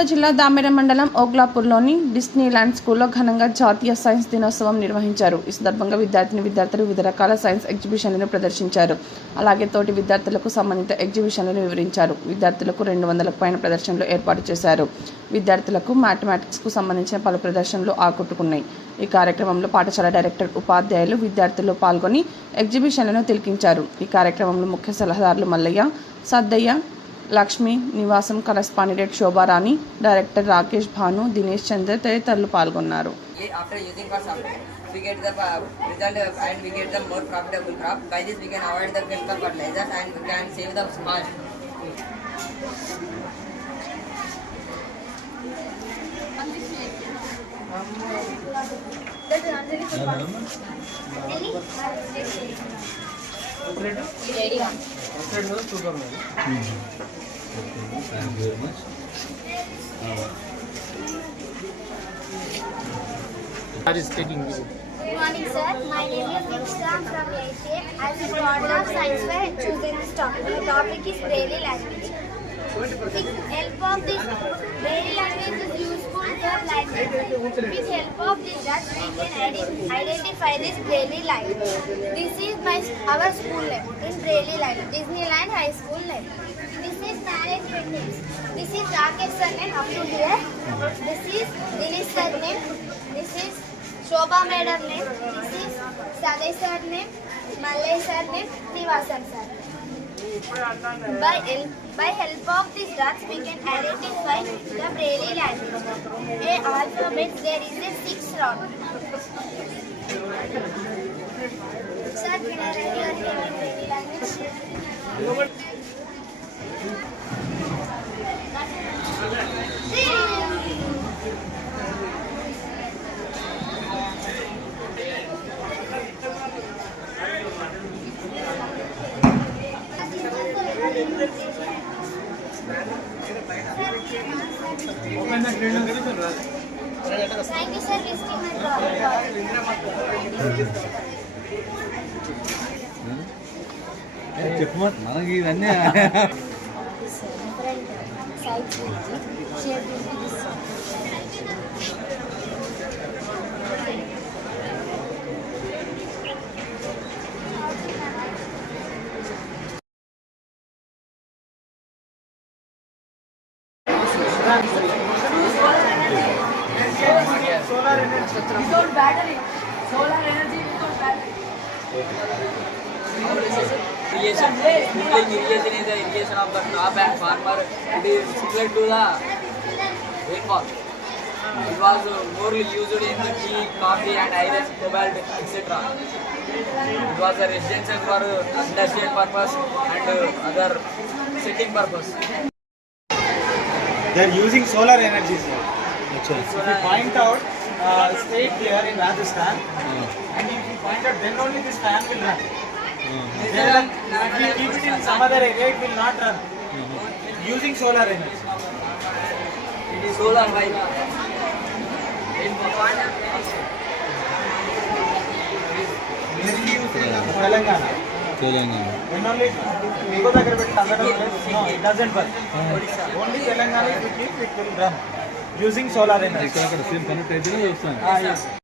నల్గొండ జిల్లా దామెర మండలం ఓగ్లాపూర్లోని డిస్నీలాండ్ స్కూల్లో ఘనంగా జాతీయ సైన్స్ దినోత్సవం నిర్వహించారు. ఈ సందర్భంగా విద్యార్థులు వివిధ రకాల సైన్స్ ఎగ్జిబిషన్లను ప్రదర్శించారు. అలాగే తోటి విద్యార్థులకు సంబంధిత ఎగ్జిబిషన్లను వివరించారు. విద్యార్థులకు 200లకు పైన ప్రదర్శనలు ఏర్పాటు చేశారు. విద్యార్థులకు మ్యాథమెటిక్స్కు సంబంధించిన పలు ప్రదర్శనలు ఆకట్టుకున్నాయి. ఈ కార్యక్రమంలో పాఠశాల డైరెక్టర్, ఉపాధ్యాయులు, విద్యార్థులు పాల్గొని ఎగ్జిబిషన్లను తిలకించారు. ఈ కార్యక్రమంలో ముఖ్య సలహాదారులు మల్లయ్య, సద్దయ్య, లక్ష్మి నివాసం కరస్పాండెంట్ శోభారాణి, డైరెక్టర్ రాకేష్ భాను, దినేష్ చంద్ర తదితరులు పాల్గొన్నారు. We get the result and we get the more profitable crop. By this we can avoid the chemical fertilizers and we can save the small. Thank you very much. That is taking you. Good morning, sir. My name is Nishita. I'm from 8th. As a product of science fair, choosing this topic. The topic is Braille language. With help of this Braille language is useful for blind people. With help of this, that we can identify this Braille language. This is our school name in Braille language. Disneyland High School name. This is management names. This is Rakesh sir name up to here. This is Dinesh sir name. This is Shobha madam name. This is Saday sir name. Malay sir name. Nivasan sir. By help of these dots, we can identify the Braille language. A alphabet, there is a 6 round. Sir, can I write your name in Braille language? Thank you, sir. Visiting my చెప్పమని మనకి ఇవన్నీ Solar energy. Without battery. Solar energy without battery. Irrigation. Sprinkling irrigation is the irrigation of the crop and farmer. It is similar to the rainfall. It was more used in the tea, coffee and iron, cobalt, etc. It was a residential for industrial purpose and other setting purpose. They are using solar energy, sir. If you point out, state here in Rajasthan, and if you point out, then only this fan will run. If you keep it in some other area, it will not run. Using solar energy. It is solar by Telangana. Telangana When only no, it doesn't work. Only Telangana, if you keep, it will run. Using solar energy. ఇక్కడ same connect అయితే చూస్తాను. Yes.